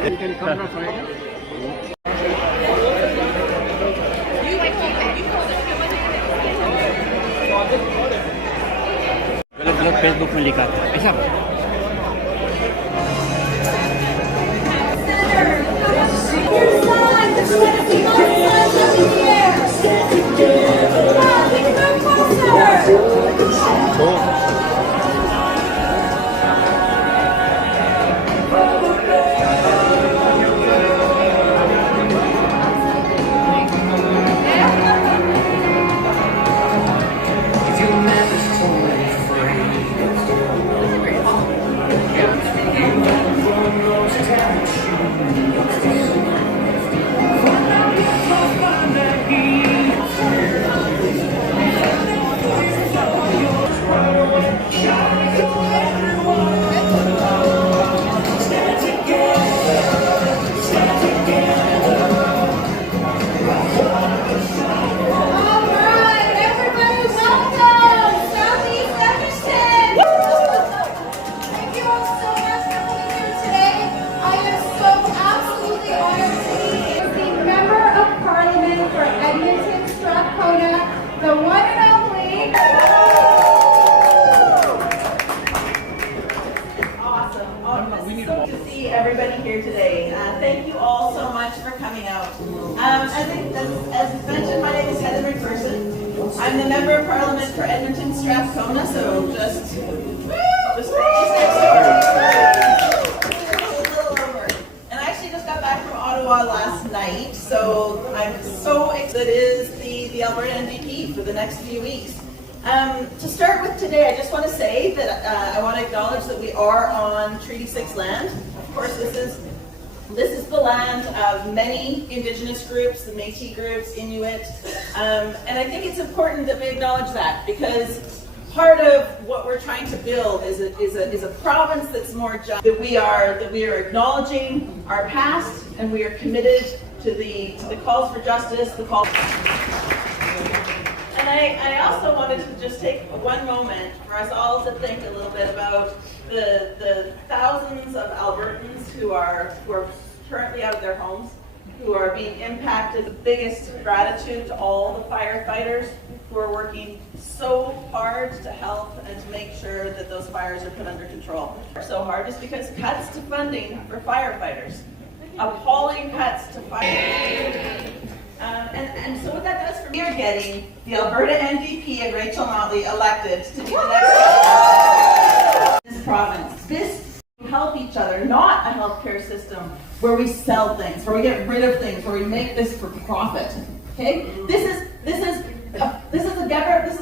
You can come from Florida. गलत Facebook में लिखा था ऐसा the one and only. Awesome. It's so to see everybody here today. Thank you all so much for coming out. As mentioned, my name is Heather McPherson. I'm the Member of Parliament for Edmonton Strathcona, so just next door. And I actually just got back from Ottawa last night, so I'm so excited. It is the Alberta Ndp for the next few weeks. To start with today, I just want to say that I want to acknowledge that we are on Treaty 6 land. Of course, this is the land of many Indigenous groups, the Métis groups, Inuit, and I think it's important that we acknowledge that, because part of what we're trying to build is a province that's more just. That we are acknowledging our past, and we are committed to the calls for justice, the call. And I also wanted to just take one moment for us all to think a little bit about the thousands of Albertans who are currently out of their homes, who are being impacted. The biggest gratitude to all the firefighters who are working so hard to help and to make sure that those fires are put under control. So hard is because cuts to funding for firefighters, appalling cuts to fire. And so what that does for me, we are getting the Alberta Ndp and Rachel Motley elected to be the next this province. This will help each other, not a healthcare system where we sell things, where we get rid of things, where we make this for profit. Okay? This is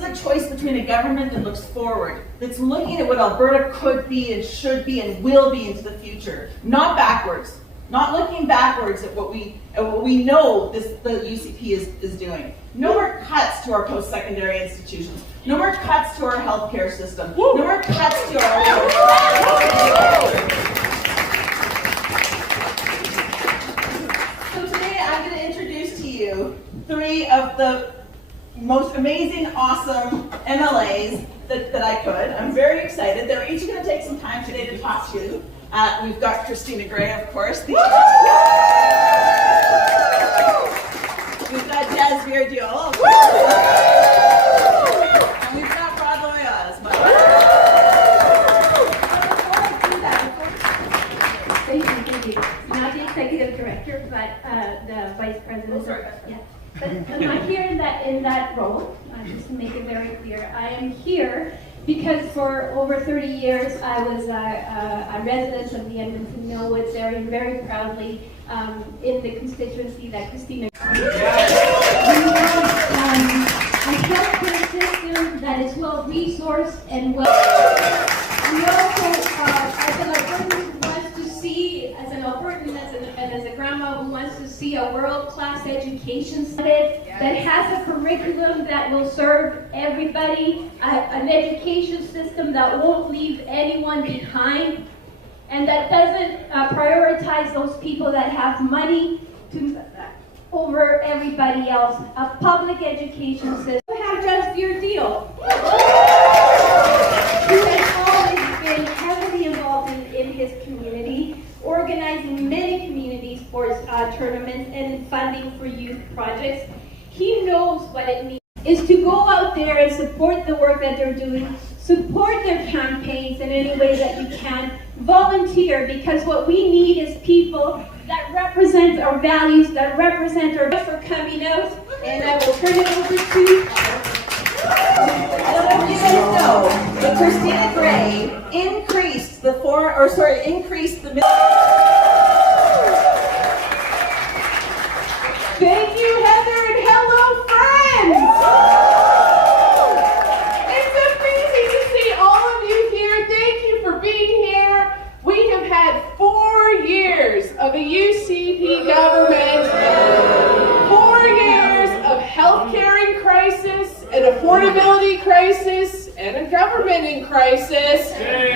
a choice between a government that looks forward, that's looking at what Alberta could be and should be and will be into the future, not backwards. Not looking backwards at what we know the UCP is doing. No more cuts to our post-secondary institutions. No more cuts to our healthcare system. No more cuts to our So today I'm going to introduce to you 3 of the most amazing, awesome MLAs that I could. I'm very excited. They're each going to take some time today to talk to you. We've got Christina Gray, of course. We've got Jazz Verdiol. And we've got Rod Loyaz. Thank you. Not the executive director, but the vice president. Yeah. But I'm not here in that role. Just to make it very clear, I am here because for over 30 years I was a resident of the Edmonton Millwoods area, very proudly in the constituency that Christina. A healthcare system that is well resourced and well. We also, as an Albertan who wants to see, as an Albertan and as a grandma who wants to see a world-class education that has a curriculum that will serve everybody, an education system that won't leave anyone behind, and that doesn't prioritize those people that have money over everybody else. A public education system. We have Judge Verdiol, who has always been heavily involved in his community, organizing many community sports tournaments and funding for youth projects. He knows what it means is to go out there and support the work that they're doing, support their campaigns in any way that you can, volunteer, because what we need is people that represent our values, that represent our for coming out, and I will turn it over to I don't know if you guys know, but Christina Gray increased the Thank you, Heather, and hello, friends! It's amazing to see all of you here. Thank you for being here. We have had 4 years of a UCP government, 4 years of healthcare in crisis, an affordability crisis, and a government in crisis,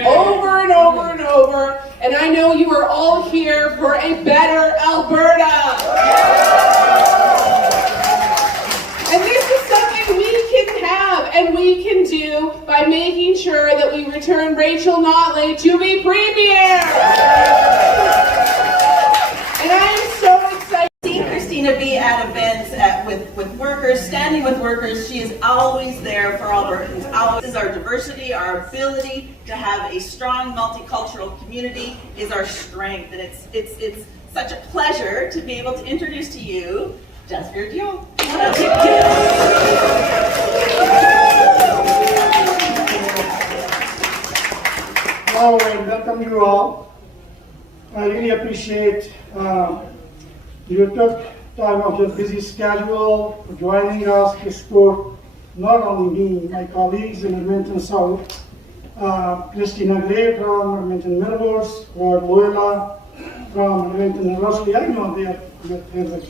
over and over and over. And I know you are all here for a better Alberta. And this is something we can have and we can do by making sure that we return Rachel Notley to be Premier. And I am so excited. See Christina be at events with workers, standing with workers. She is always there for Albertans. Always, our diversity, our ability to have a strong multicultural community is our strength, and it's such a pleasure to be able to introduce to you Jasper Dion. Hello and welcome you all. I really appreciate you took time of your busy schedule for joining us to support not only me, my colleagues in Edmonton South, Christina Gray from Edmonton Millwoods, Rod Loyola from Edmonton University. I know they're like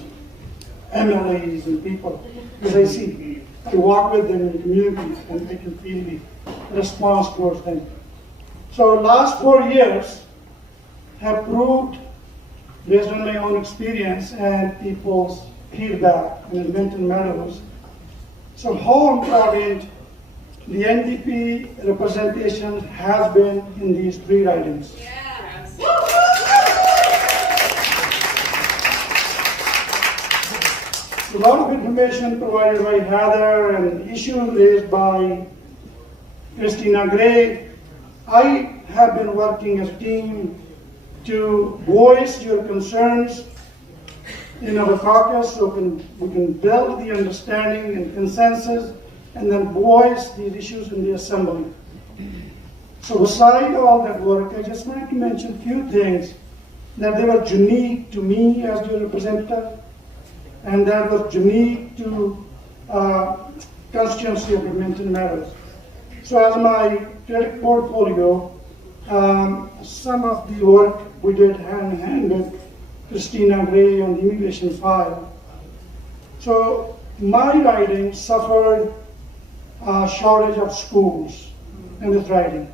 MLAs and people, as I see. I walk with them in communities and I can feel the response towards them. So last 4 years have proved, based on my own experience and people's feedback in Edmonton Meadows, so how important the NDP representation has been in these 3 ridings. Yes. A lot of information provided by Heather and issues raised by Christina Gray. I have been working as a team to voice your concerns in our caucus so we can build the understanding and consensus and then voice these issues in the assembly. So beside all that work, I just wanted to mention a few things that they were unique to me as your representative and that was unique to constituency of Edmonton Meadows. So as my credit portfolio, some of the work we did hand in hand with Christina Gray on the immigration file. So my riding suffered a shortage of schools in this riding.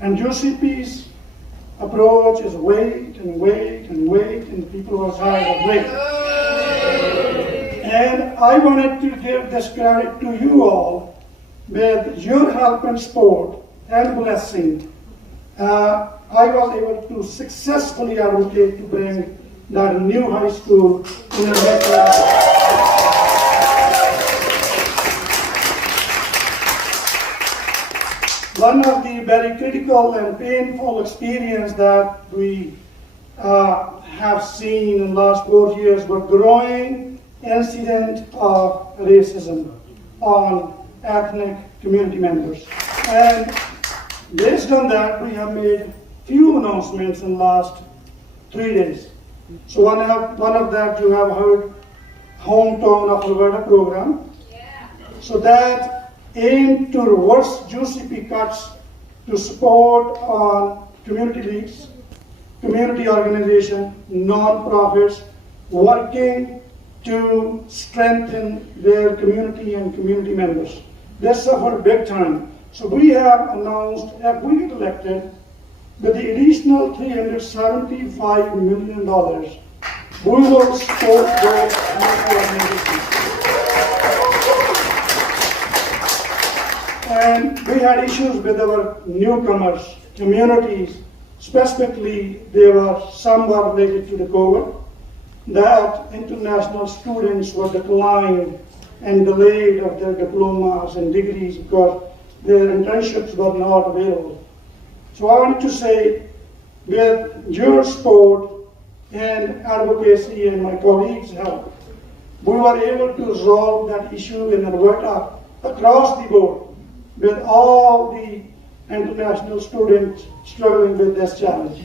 And UCP's approach is wait and wait and wait, and people were tired of waiting. And I wanted to give this credit to you all. With your help and support and blessing, I was able to successfully advocate to bring that new high school in Edmonton. One of the very critical and painful experience that we have seen in the last 4 years was growing incident of racism on ethnic community members. And based on that, we have made few announcements in the last 3 days. So one of that you have heard, Hometown of Alberta program. Yeah. So that aimed to reverse UCP cuts to support on community leagues, community organization, non-profits, working to strengthen their community and community members. They suffered big time. So we have announced, if we get elected, with the additional $375 million, we will support those local organizations. And we had issues with our newcomers, communities, specifically some were related to the COVID, that international students were declined and delayed of their diplomas and degrees because their internships were not available. So I wanted to say, with your support and advocacy and my colleagues' help, we were able to resolve that issue in Alberta across the board, with all the international students struggling with this challenge.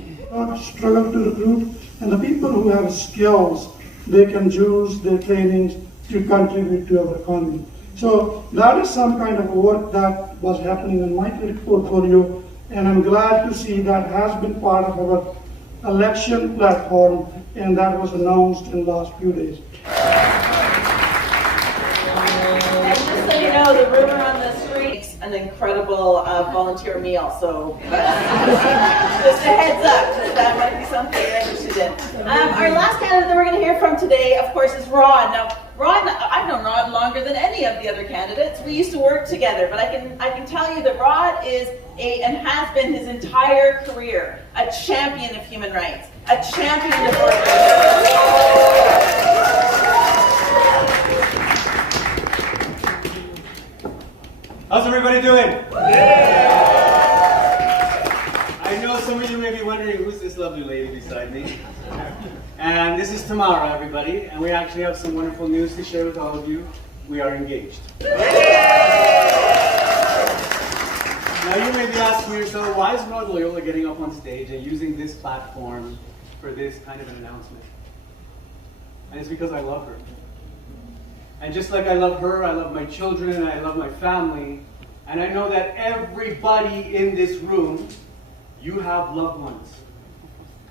Struggle to recruit, and the people who have skills, they can use their trainings to contribute to our economy. So that is some kind of work that was happening in my portfolio, and I'm glad to see that has been part of our election platform, and that was announced in the last few days. And just so you know, the rumor on the street, an incredible volunteer meal. So just a heads up, that might be something you're interested in. Our last candidate that we're going to hear from today, of course, is Rod. Now, Rod, I've known Rod longer than any of the other candidates. We used to work together, but I can tell you that Rod is and has been his entire career a champion of human rights, a champion of How's everybody doing? I know some of you may be wondering who's this lovely lady beside me. And this is Tamara, everybody, and we actually have some wonderful news to share with all of you. We are engaged. Now you may be asking yourself, why is Rod Loyola getting up on stage and using this platform for this kind of an announcement? And it's because I love her. And just like I love her, I love my children, I love my family, and I know that everybody in this room, you have loved ones.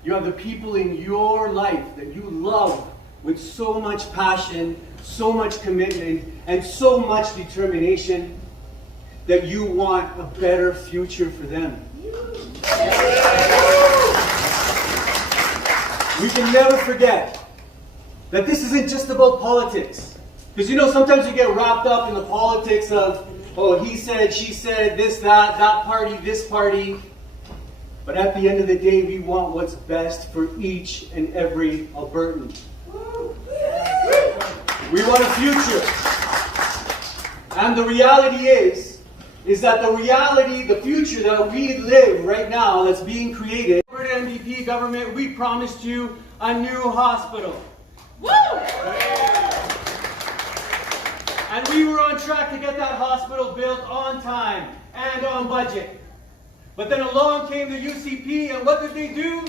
You have the people in your life that you love with so much passion, so much commitment, and so much determination that you want a better future for them. We can never forget that this isn't just about politics. Because you know, sometimes you get wrapped up in the politics of, oh, he said, she said, this, that party, this party. But at the end of the day, we want what's best for each and every Albertan. We want a future. And the reality is that the future that we live right now that's being created, Alberta Ndp government, we promised you a new hospital. Woo! And we were on track to get that hospital built on time and on budget. But then along came the UCP, and what did they do?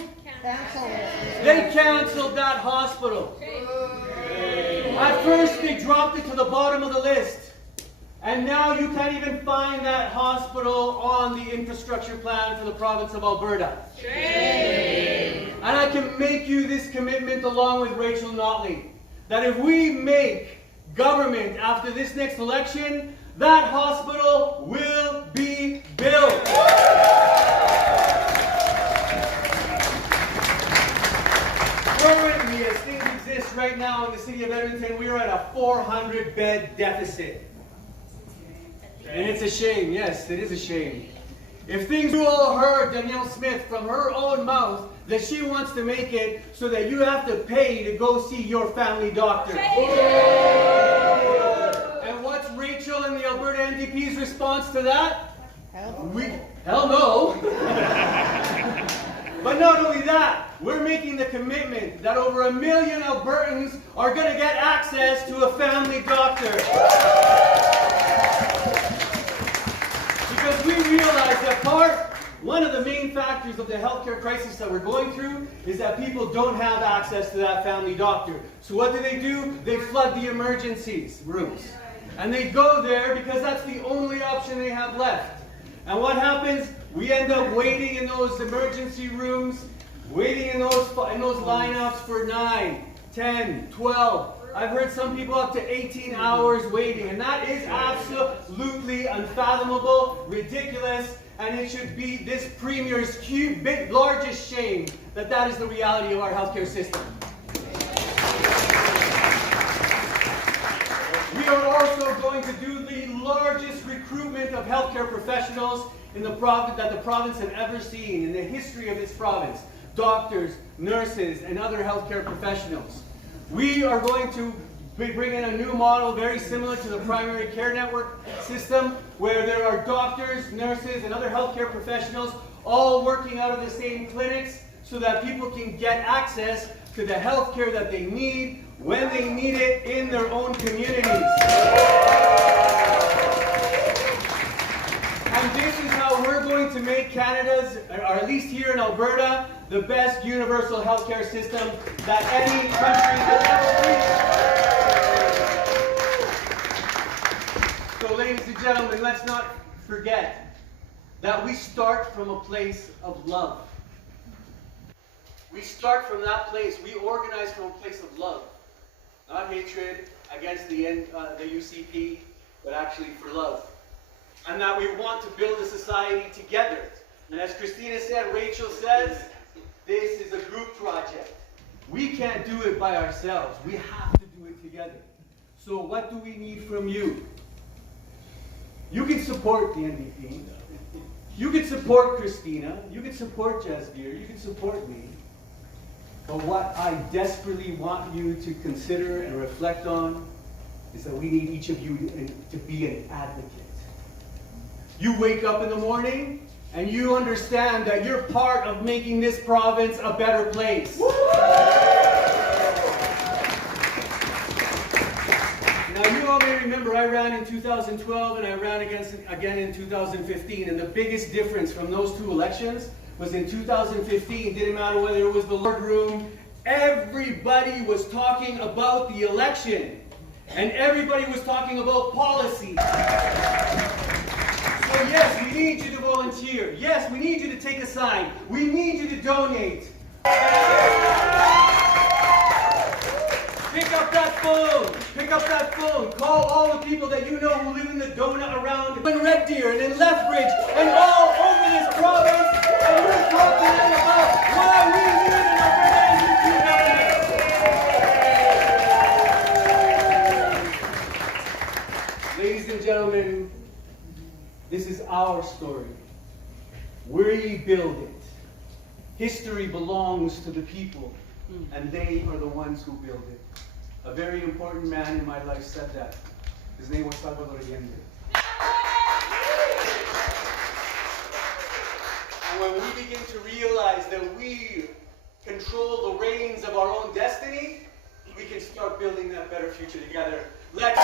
They canceled that hospital. At first, they dropped it to the bottom of the list. And now you can't even find that hospital on the infrastructure plan for the province of Alberta. And I can make you this commitment along with Rachel Notley, that if we make government after this next election, that hospital will be built. Currently, as things exist right now in the city of Edmonton, we are at a 400-bed deficit. And it's a shame, yes, it is a shame. If things, you all heard Danielle Smith from her own mouth that she wants to make it so that you have to pay to go see your family doctor. And what's Rachel and the Alberta NDP's response to that? Hell no. But not only that, we're making the commitment that over 1 million Albertans are going to get access to a family doctor. Because we realize that one of the main factors of the healthcare crisis that we're going through is that people don't have access to that family doctor. So what do? They flood the emergencies rooms. And they go there because that's the only option they have left. And what happens? We end up waiting in those emergency rooms, waiting in those lineups for 9, 10, 12. I've heard some people up to 18 hours waiting, and that is absolutely unfathomable, ridiculous, and it should be this premier's largest shame that is the reality of our healthcare system. We are also going to do the largest recruitment of healthcare professionals in the province that the province had ever seen in the history of this province. Doctors, nurses, and other healthcare professionals. We are going to bring in a new model very similar to the primary care network system, where there are doctors, nurses, and other healthcare professionals all working out of the same clinics so that people can get access to the healthcare that they need when they need it in their own communities. And this is how we're going to make Canada's, or at least here in Alberta, the best universal healthcare system that any country has ever reached. So ladies and gentlemen, let's not forget that we start from a place of love. We start from that place. We organize from a place of love. Not hatred against the UCP, but actually for love. And that we want to build a society together. And as Christina said, Rachel says, this is a group project. We can't do it by ourselves. We have to do it together. So what do we need from you? You can support the NDP. You can support Christina. You can support Jasbir. You can support me. But what I desperately want you to consider and reflect on is that we need each of you to be an advocate. You wake up in the morning and you understand that you're part of making this province a better place. Now you all may remember I ran in 2012 and I ran again in 2015, and the biggest difference from those two elections was in 2015, didn't matter whether it was the Lord Room, everybody was talking about the election. And everybody was talking about policy. So yes, we need you to volunteer. Yes, we need you to take a sign. We need you to donate. Pick up that phone. Pick up that phone. Call all the people that you know who live in the donut around in Red Deer and in Lethbridge and all over this province. And we'll talk to them about why we need an Alberta NDP government. Ladies and gentlemen, this is our story. We build it. History belongs to the people, and they are the ones who build it. A very important man in my life said that. His name was Salvador Allende. And when we begin to realize that we control the reins of our own destiny, we can start building that better future together. Let's